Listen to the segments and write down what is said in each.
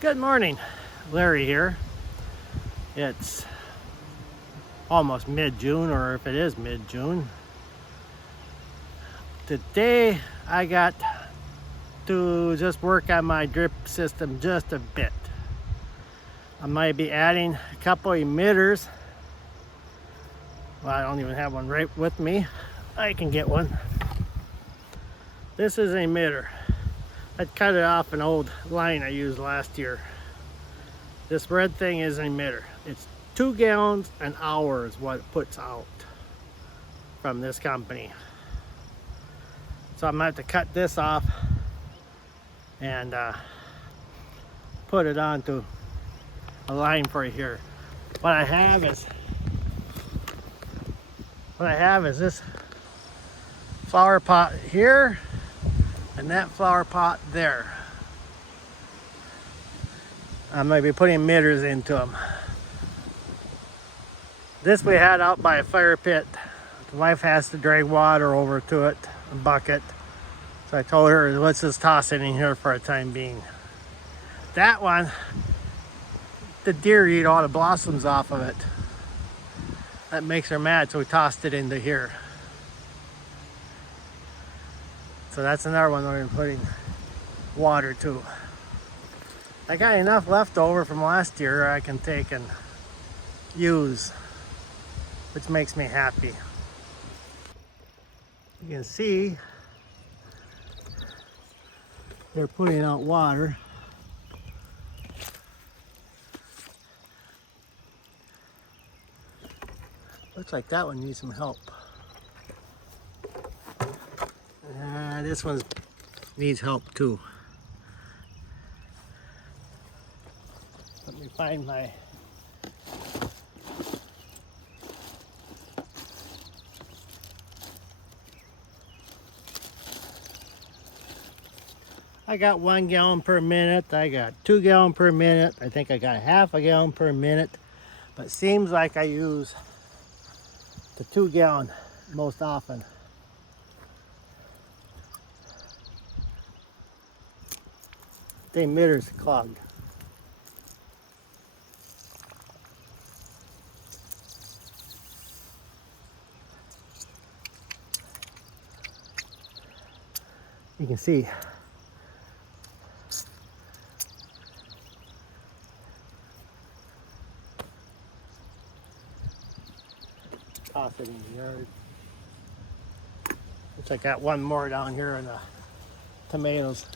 Good morning, Larry here. It's almost mid-June, or if it is mid-June. Today I got to just work on my drip system just a bit. I might be adding a couple emitters. Well, I don't even have one right with me. I can get one. This is an emitter. I cut it off an old line I used last year. This red thing is an emitter. It's 2 gallons an hour is what it puts out from this company. So I'm gonna have to cut this off and put it onto a line for here. What I have is this flower pot here and that flower pot there. I might be putting emitters into them. This we had out by a fire pit. The wife has to drag water over to it, a bucket. So I told her, let's just toss it in here for a time being. That one, the deer eat all the blossoms off of it. That makes her mad, so we tossed it into here. So that's another one we're putting water to. I got enough left over from last year I can take and use, which makes me happy. You can see they're putting out water. Looks like that one needs some help. This one needs help too. Let me find my I got 1 gallon per minute. I got 2 gallon per minute. I think I got half a gallon per minute. But it seems like I use the 2 gallon most often. The emitter's clogged. You can see toss it in the yard. Looks like I got one more down here in the tomatoes.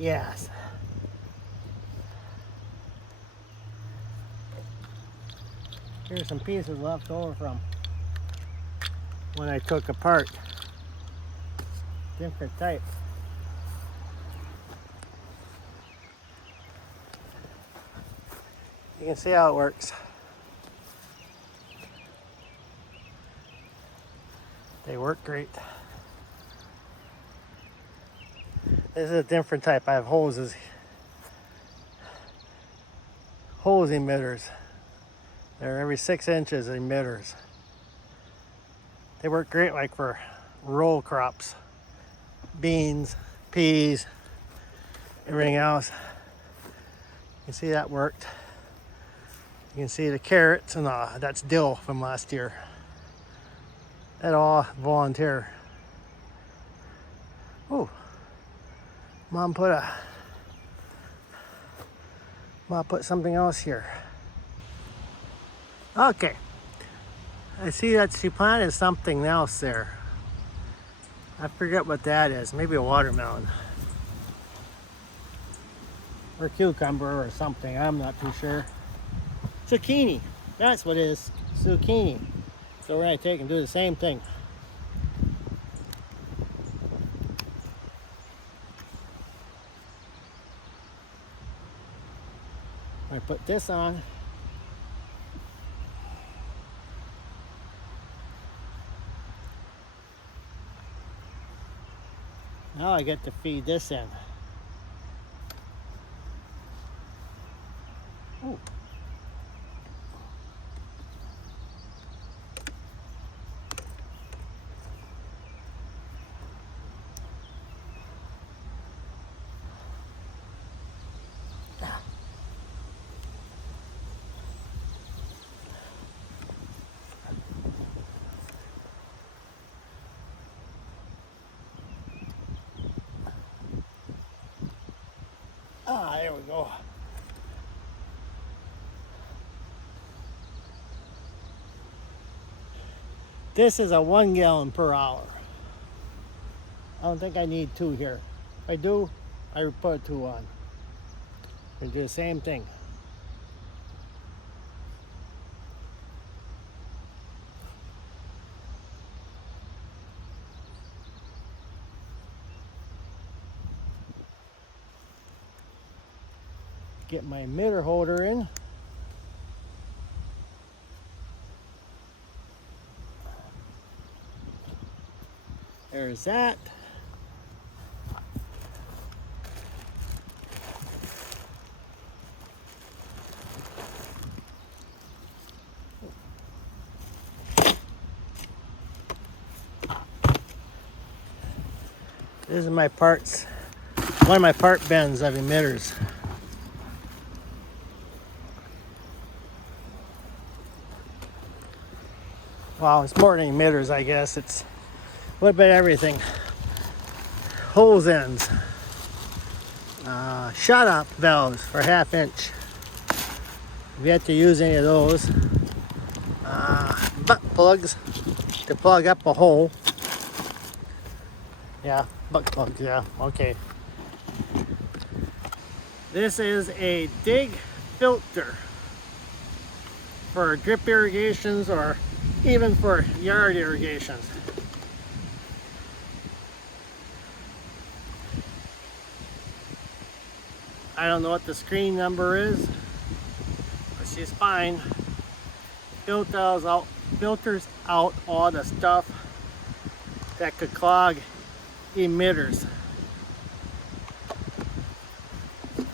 Yes. Here's some pieces left over from when I took apart. Different type. You can see how it works. They work great. This is a different type. I have hose emitters. They're every 6 inches emitters. They work great like for row crops, beans, peas, everything else. You can see that worked. You can see the carrots and that's dill from last year. That all volunteer. Oh, Mom put something else here. Okay, I see that she planted something else there. I forget what that is. Maybe a watermelon or cucumber or something. I'm not too sure. Zucchini. That's what it is. Zucchini. So we're going to take and do the same thing. I put this on. Now I get to feed this in. Ooh. Ah, there we go. This is a 1 gallon per hour. I don't think I need 2 here. If I do, I put 2 on. We do the same thing. Get my emitter holder in. There's that. This is my parts. One of my part bends of emitters. Wow, it's more than emitters, I guess. It's a little bit of everything. Hose ends. Shut up valves for 1/2 inch. I've yet to use any of those. Butt plugs to plug up a hole. Yeah, butt plugs, yeah, okay. This is a dig filter for drip irrigations or even for yard irrigations. I don't know what the screen number is, but she's fine. Filters out all the stuff that could clog emitters. You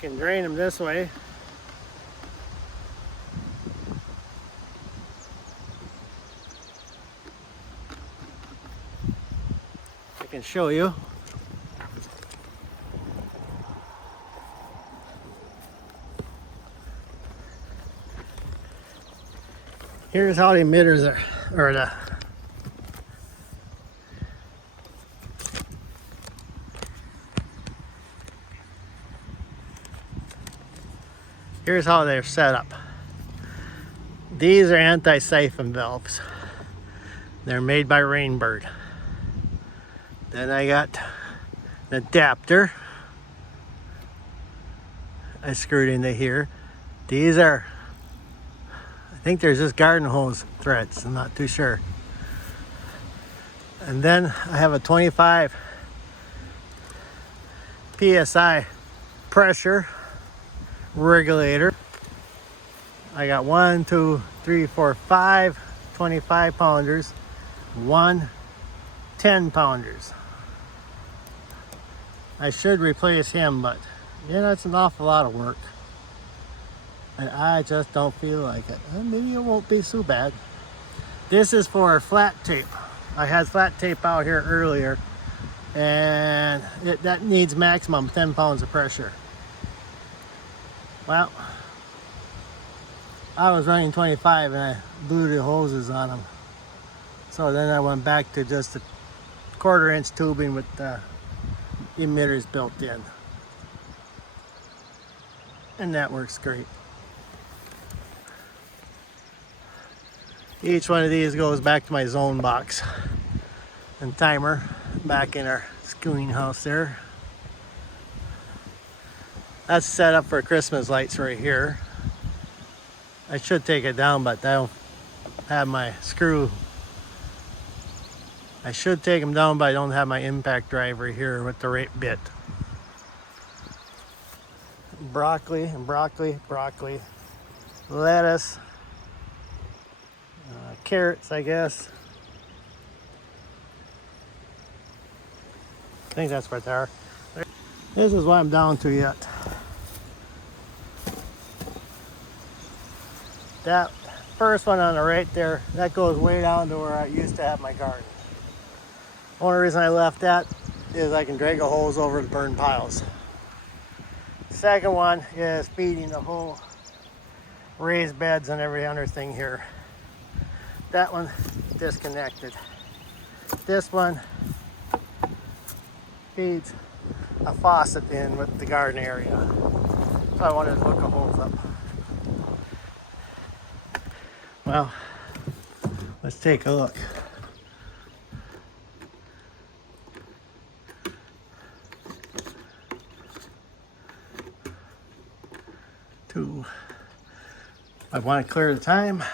can drain them this way. I can show you. Here's how the emitters are, here's how they're set up. These are anti-siphon valves. They're made by Rainbird. Then I got an adapter. I screwed into here. These are, I think there's just garden hose threads. I'm not too sure. And then I have a 25 PSI pressure regulator. I got 1, 2, 3, 4, 5 25 pounders, 1 10 pounders. I should replace him, but you know, it's an awful lot of work. And I just don't feel like it. And maybe it won't be so bad. This is for flat tape. I had flat tape out here earlier, and that needs maximum 10 pounds of pressure. Well, I was running 25 and I blew the hoses on them. So then I went back to just a 1/4 inch tubing with the emitters built in. And that works great. Each one of these goes back to my zone box and timer back in our schooling house there. That's set up for Christmas lights right here. I should take it down, but I don't have my screw. I should take them down, but I don't have my impact driver here with the right bit. Broccoli and broccoli, lettuce, carrots, I guess. I think that's what they are. This is what I'm down to yet. That first one on the right there, that goes way down to where I used to have my garden. Only reason I left that is I can drag a hose over the burn piles. Second one is feeding the whole raised beds and every other thing here. That one disconnected. This one feeds a faucet in with the garden area. So I wanted to hook a hose up. Well, let's take a look. I want to clear the time.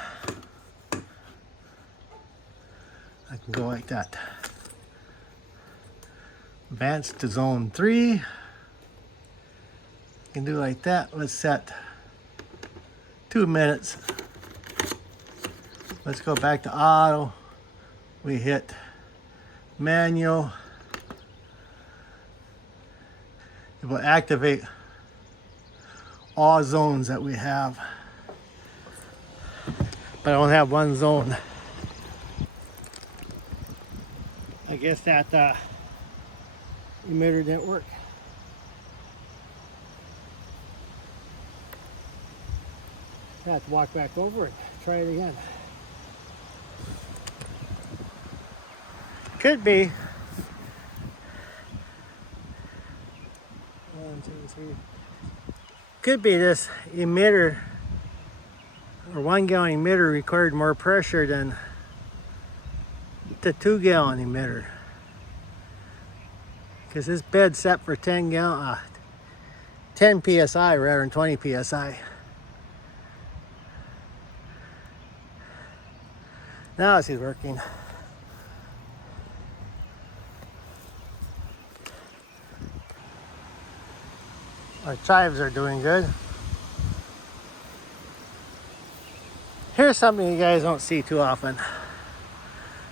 I can go like that. Advance to zone 3. You can do like that. Let's set 2 minutes. Let's go back to auto. We hit manual. It will activate all zones that we have. But I only have one zone. I guess that emitter didn't work. I have to walk back over it. Try it again. Could be. 1, 2, 3. Could be this emitter or 1 gallon emitter required more pressure than the 2 gallon emitter. Because this bed's set for 10 psi rather than 20 psi. Now this is working. Our chives are doing good. Here's something you guys don't see too often.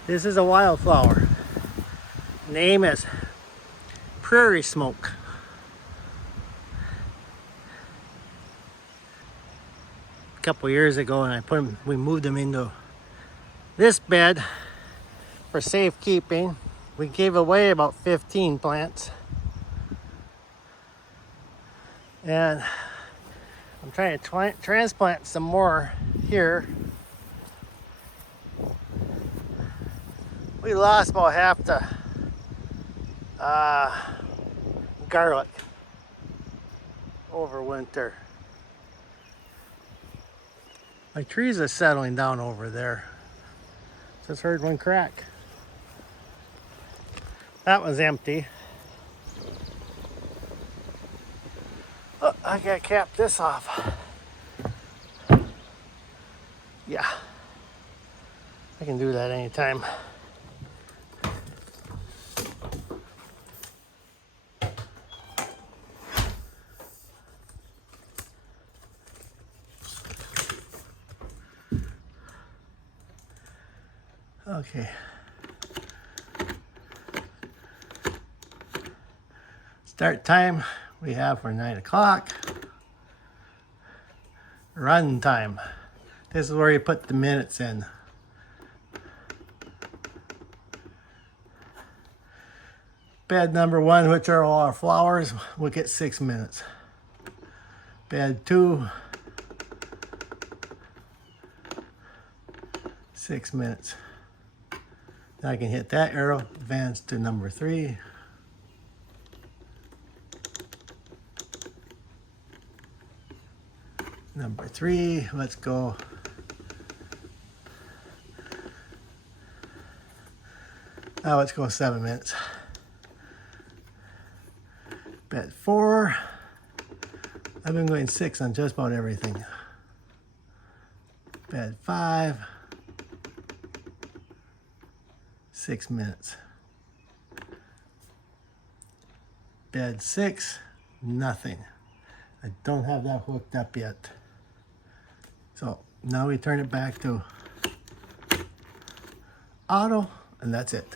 This is a wildflower. Name is prairie smoke. A couple years ago, and we moved them into this bed for safekeeping. We gave away about 15 plants. And I'm trying to transplant some more here. We lost about half the garlic over winter. My trees are settling down over there. Just heard one crack. That was empty. Oh, I gotta cap this off. Yeah, I can do that anytime. Okay. Start time we have for 9 o'clock. Run time. This is where you put the minutes in. Bed number 1, which are all our flowers, will get 6 minutes. Bed 2, 6 minutes. Now I can hit that arrow, advance to number 3. Number 3, let's go. Now let's go 7 minutes. Bed 4. I've been going 6 on just about everything. Bed 5. 6 minutes. Bed 6, nothing. I don't have that hooked up yet. So now we turn it back to auto, and that's it.